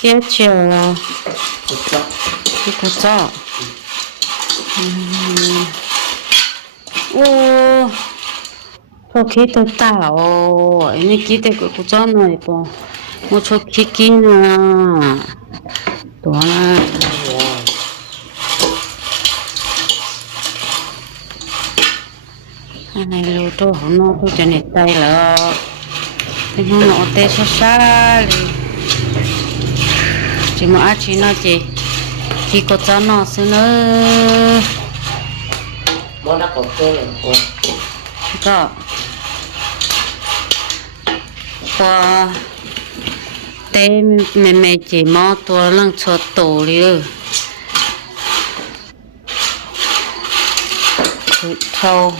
kia chiều Cục đó. thì thật rõ ô thôi khi tôi tạo anh kia tôi cũng cho này bỏ một chỗ kia kia nè đó là anh này lô tô không nó tôi cho này tay là thì nó nó tê xa xa đi chỉ mà ai chỉ nó chỉ khi có cho nó xưa nữa Bó đã có cơ rồi. Ủa. có qua tê mẹ mẹ chỉ mò tua lăng cho tổ đi ư Thử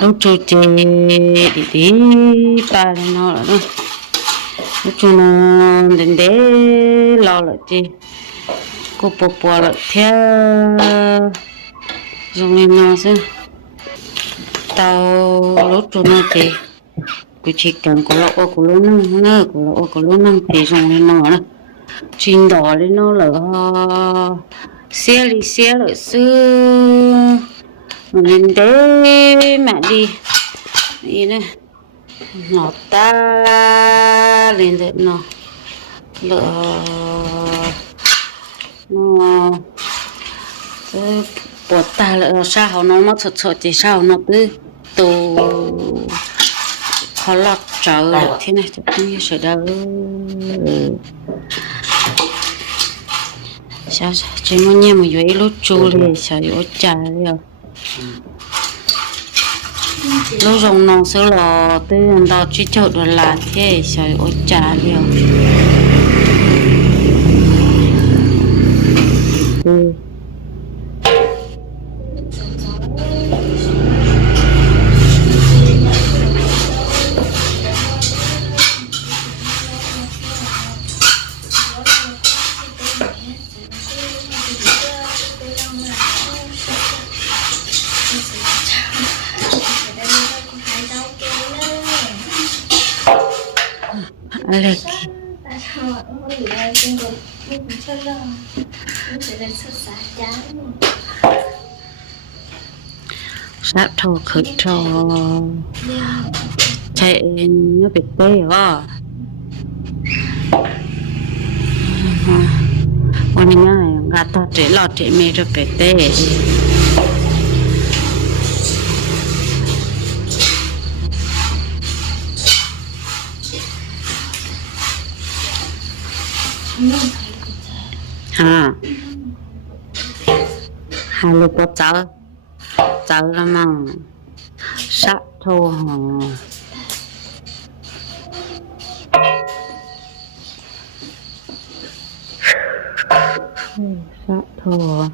lúc chú chê đi đi ta lên nó rồi đó. Lúc chú nó đến đế lo lại chi cô bố bố lại theo dùng lên nó xem tao lúc chú nó chị. Cứ chỉ cần cô lọ cô lọ nâng nơ cô lọ cô lọ năng thì dùng lên nó rồi chín đỏ lên nó là xe đi xe lại xưa nè. Nó ta lên nó lỡ nó cứ bỏ ta lỡ sao nó nó thật sự thì sao nó cứ tù khó lọt trở thế này thì không như sợ đâu sao sao? Chỉ muốn nghe một dưới lúc chu thì sao yếu trả rồi lúc rồng nó sẽ là từ đầu chỉ chậu được là thế sao yếu trả rồi ฉับโทคือโทใช่เอ็นเนื้อเป็ดเต้ก็วันนี้ง่ายกาตาเจลอดเจเมรเป็ดเต้ ha, hai lô có cháu cháu là mà sát thô hò sát thô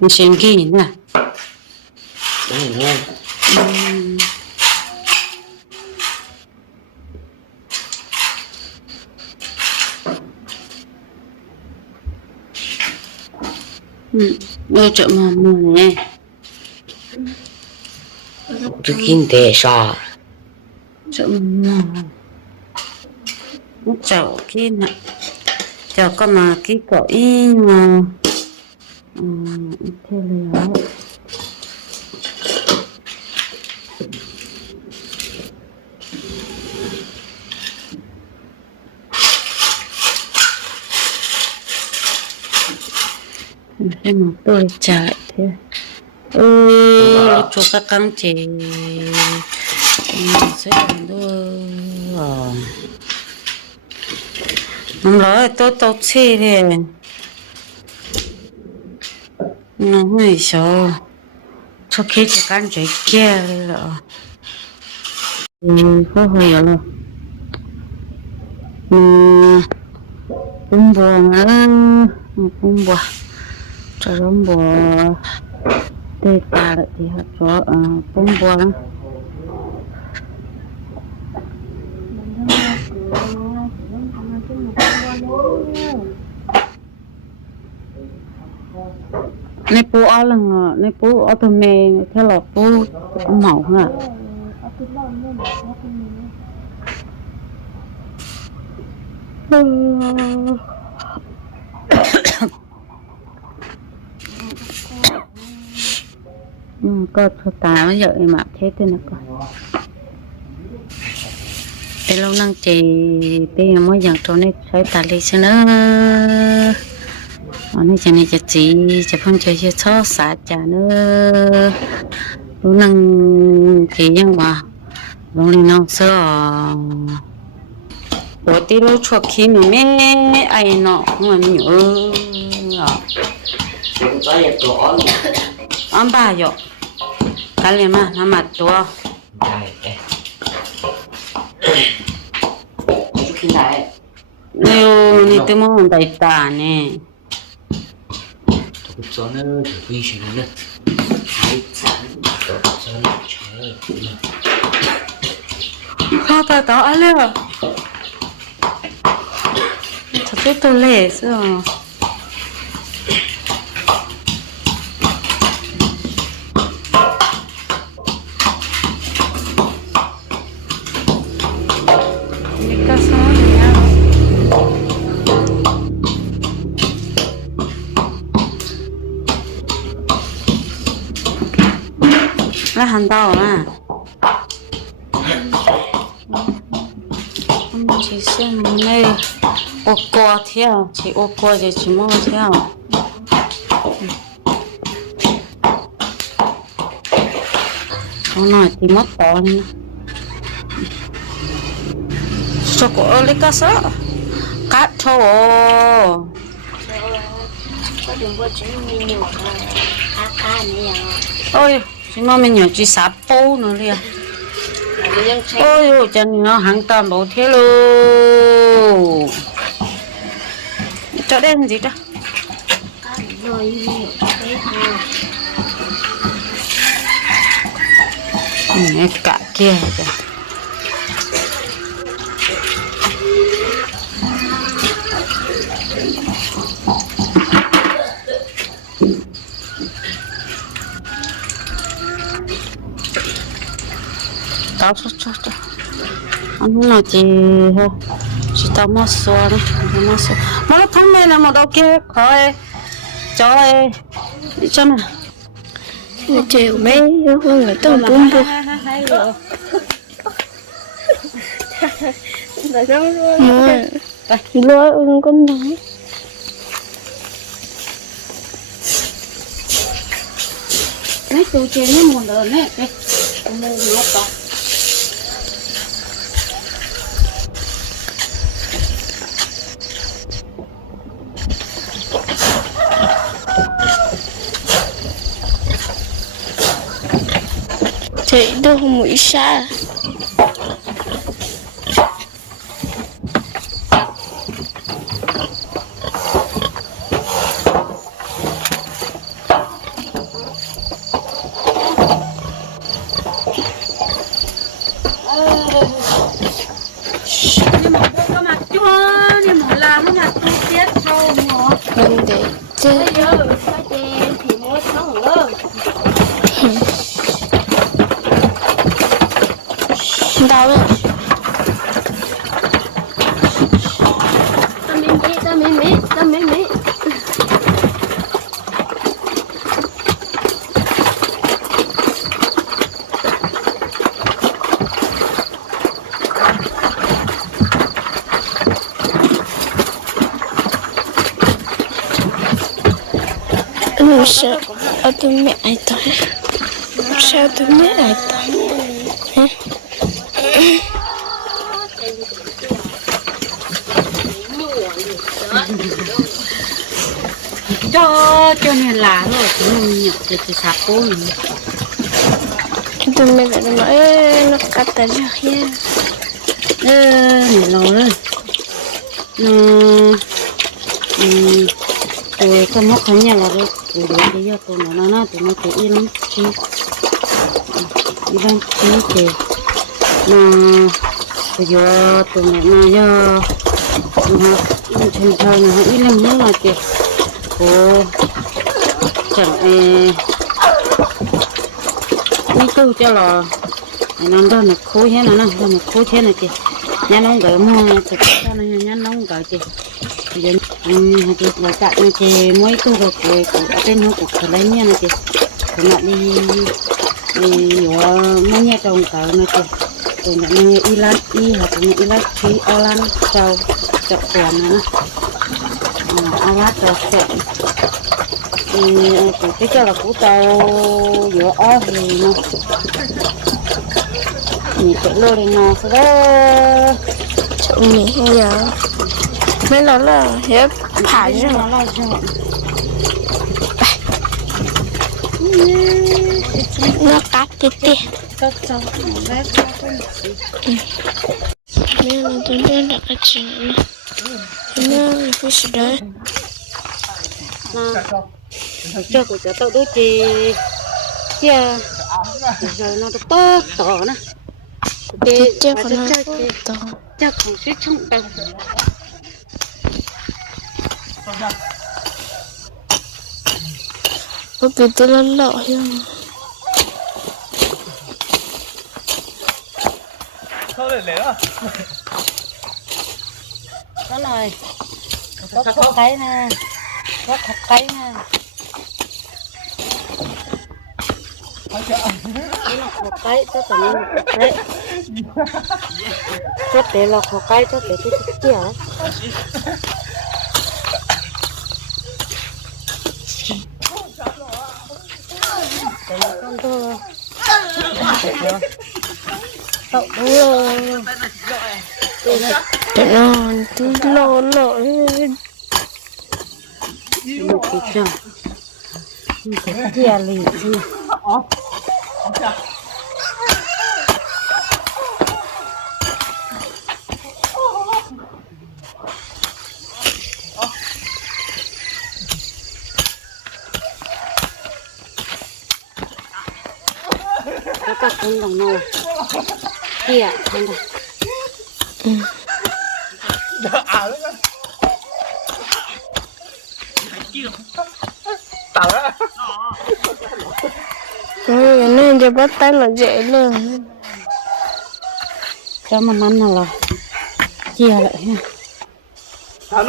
mình xem kỹ nè đôi chợ mò mùa này tôi kinh tế sao chợ mò mò. Chợ kia nè. Chợ có mà cái cỏ y mà. Ừ, thế là 嗯，都来加来。诶，你做啥？刚姐。嗯，所以很多。我们，老了，多多催一点。嗯，我跟你，出去的感觉也假的了。嗯，后悔了。嗯，很不好。嗯，很不好。trong bộ tê tà thì họ có bông bông nè bố ở là ngờ nè bố ở thầm mê theo là bố ông mẫu hả? Oh. có thua tá nó dậy mà thế thế nó có thế lâu năng chị bây giờ mới dặn cho nên phải tả lý cho nó nó này cho này cho chị cho phong chơi cho chó xả cho nó lâu năng chị nhân hòa lâu lên nó sợ ปกติเราชอบขี้หนูแม่ไอ้เนาะมันอยู่อะอันบ่ายอะ กันเลยมาน้ำมัดตัวได้เอ๊ะขึ้นได้เร็นี่ตัวมันได้ตาเนี่ยตักจอนะตัวพี่ชนะนะใช้สันตัวจอนะใช้ข้าวตาต่ออะไรอะชัดเป็นตัวเล็กอะ là hành tàu à Ông chỉ xem này ô co theo chỉ ô co thì chỉ mua theo Ông nói thì mất to nữa cho cô lấy cá sấu cá thô có đừng có chuyện nhiều nhiều khá khá này à ôi chỉ mà mình nhớ chỉ sáp bố nữa đi à? ôi ôi chân nó hàng toàn bộ thế luôn. Cho đen gì đó. Ừ, cả kia kìa. Tao cho cho cho anh nói chị ha chị tao mua xua đấy tao mua xua mà nó thông minh là một đầu kia. Khỏi cho ấy đi cho nè. Chiều mấy. Hơn người tao bún bún là lúa ưng con nói. Lấy tụ chế nó một lần nè đây mua nó có chị đâu mũi xa nhưng mà cô có mặt chua nhưng mà làm nó mặt tu tiết thôi mà mình để chơi giờ phải chè thì mua thắng lớn đau đấy tao mẹ mẹ tao mẹ mẹ tao mẹ mẹ Ừ, ai tới sao tôi mẹ ai tới hả? Cho cho nên là rồi cũng nhập được cái sạp cô mình. Tôi mẹ lại nói nó cắt tay ra ơ này nó rồi nó ừ tôi có mất cái nhà là rồi tôi để cái giờ tôi nó nó thì nó cái yên chứ yên chứ thì mà bây giờ tôi nó nó giờ nó trên thôi nó yên lắm nữa là chị cô chẳng ai đi tu cho là nó đó nó khô thế nó nó nó khô thế này chị nhà nó gỡ mua thì cho nó nhà nó gỡ chị giờ là chặt mỗi tu rồi cũng có tên nó cũng lấy nha này chị thì lại đi đi ở mấy nhà trồng cỡ này chị rồi nhận như Ilan y hoặc là Ilan khi Alan trâu trậu tiền này nó Alan trâu trậu thì cái cho là củ tàu giữa ó thì nó nhìn cái lô nó đó chồng nhỉ hay giờ nó là hết thả Thấy ra nó là bé quá con mấy nó tôi biết là cái chuyện nó phải xử đấy cho của cháu tao đôi chị kia rồi nó tốt tỏ nè bà còn nó to chắc không suýt trong đầu có bị tôi lên lộ không đó rồi có khóc cái nè. Có khóc cái nè. Một cái cho tụi mình một cái cho để là một cái cho để cái cái kia có các con đồng nồi. Kia con đồng cái này cho bắt tay là dễ luôn. Cho mà ăn nào là chia lại ha. Cái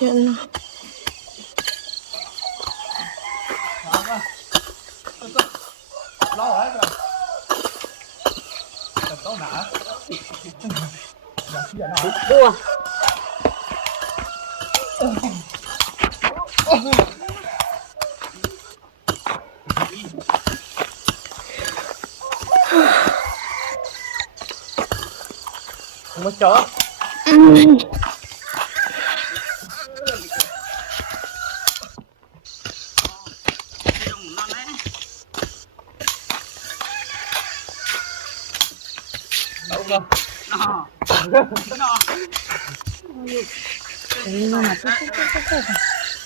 cho nó đua Không chó.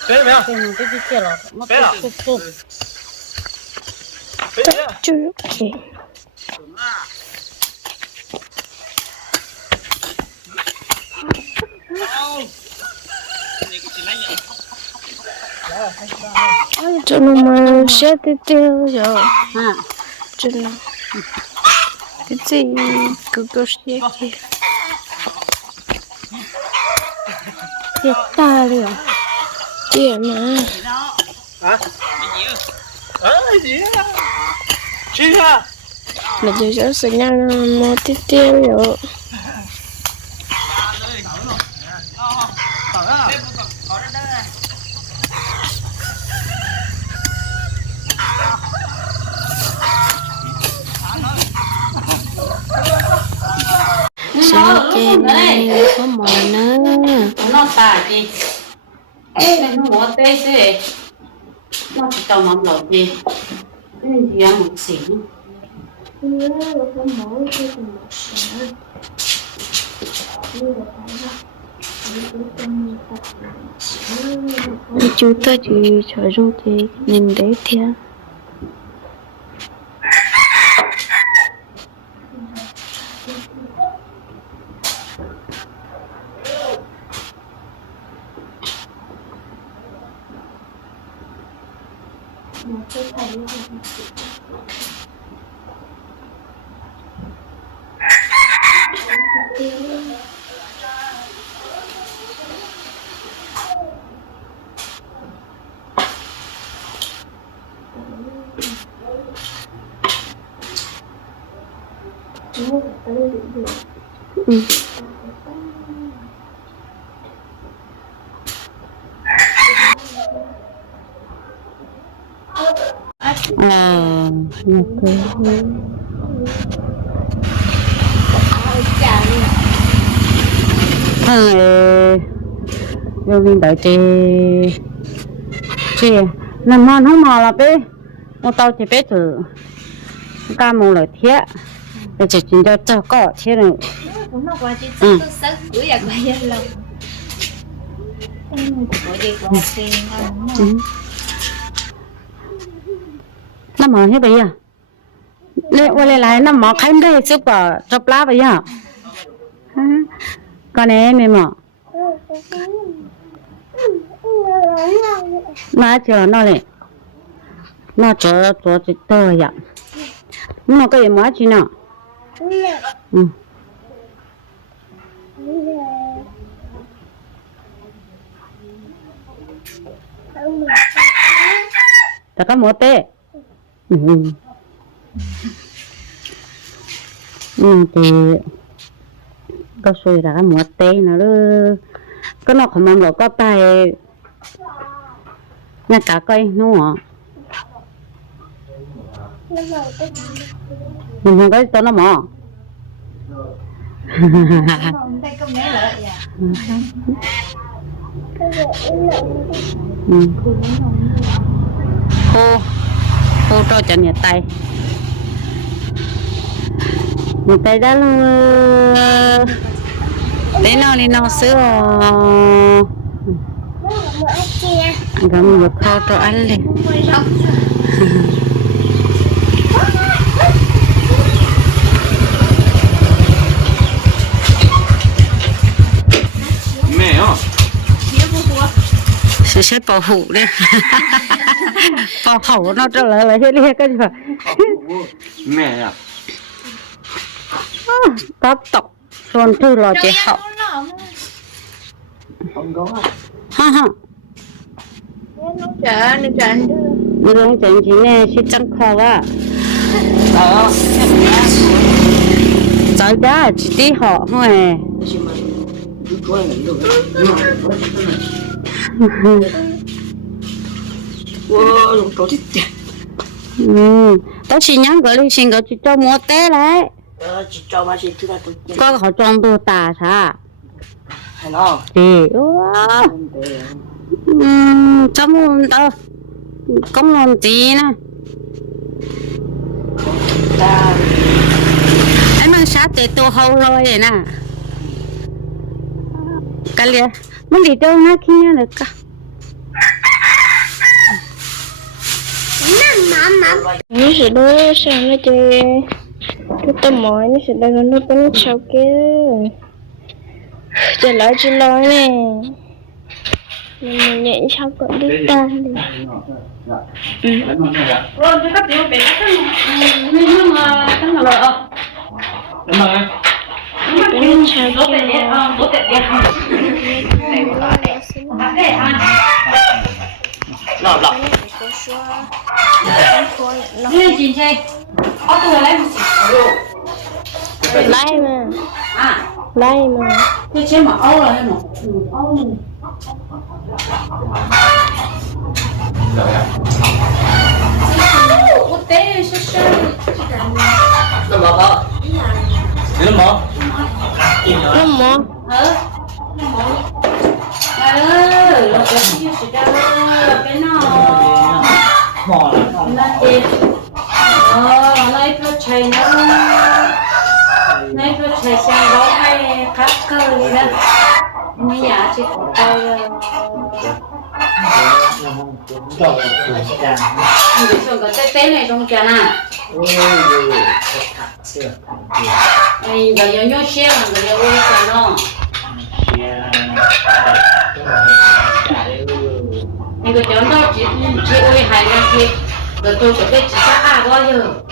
别了，别了，你别了，别了，别了，就是不行。这龙猫下的掉呀，嗯，真的，给自己狗狗下。Cái ta à tiền mà Hả? Cái gì á? Chi à? mà giờ sẽ sẽ nhau mà tiêu tiêu rồi Sao trên này có mồi nữa nó tả chi nên nó ngó tê thế nó chỉ tao mắm lẩu gì nên gì ăn một xỉn chú ta chỉ sử dụng thì nhìn đấy theo. Ờ, nhật thế. rồi mình đợi chị chị làm mòn không mò là bé một tàu chị bé thử ca mù lại thiết để chị chỉ cho cho cỏ thế rồi cũng nó Ừ. Ờ, ừ nó mở hết bây giờ. Lệ qua lệ lại nó mở khai đây chứ bỏ chụp lá bây giờ. Con này mẹ mở nó chờ nó lệ nó chờ chờ chờ chờ dạ. vậy nó cái gì mà chứ nào ừ. Ta có mua ừ. Ừ thì có suy ra mua tê nó có nó không mong được có tay nhà cả cây nữa mình không có tao nó ừ. khô khô cho nhà tay. Nhà tay đó luôn để nó đi nó sữa gần một khô cho ăn liền sẽ sẽ bảo hộ đấy bảo hộ nó trở lại là hết liệt cái gì mẹ à tóc tóc luôn thư lo chị học không có ha ha nó chờ nó chờ người ông chẳng chỉ nè chỉ chẳng khó à đó cháu ra chỉ đi họ thôi nhưng mà cứ coi là được wow tổ thích tiền ừ tao chỉ nhắn cái lý sinh cái chỉ cho mua té lại ờ cho ba chị thứ ta tôi có họ trong đồ tà sao hay nó. Thì thể ừ trong tao. Có mồm gì nè ta. Em mang sát để tô hậu rồi nè. Cái liền mình đi đâu nó khi nhá được cả. Nó sẽ đưa sang nó chơi. Cái tôm mồi nó sẽ đưa nó bên sau kia. Chờ lại chỉ nói nè. Mình nhảy sau cỡ đi ta. Đi rồi thì các tiểu bé cái nhưng mà nào là đúng rồi bên sau bố bé kia ờ bố bé lọ lọ Ini cincin. Oh, tuh lain masih. lấy mà À, lấy mà cái chế mà Âu là hay mà? Ừ, Âu. Quốc tế sơ sơ. nó mở đó nó mở nó mỏ Ờ. Ừ, nó có gì เด้อรถรถที่อยู่สิเด้าไปหน่อยหมอละหมอนั่นเด็กอ๋อนายพระชัยนะนายพระชัยเสียงร้องให้ครับเกอร์นะไม่อยากจะไปเลยจอดตัวชิดาอยู่ส่วนก็เต้นในตรงจาน่ะโอ้ยเสือไอ้เดี๋ยวโยนเชี่ยมันเดี๋ยวโอ้ยกันเนาะ 个叫老几几位还能去，那都准备几下二个哟。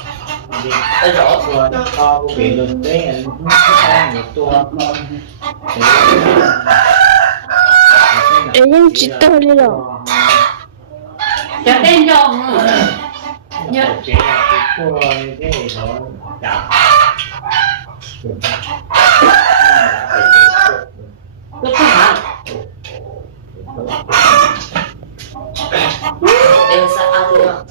哎，老多，他不给轮对人，他你多。哎，你知道了。要等着。要。过这个呀。那干嘛？Aduh.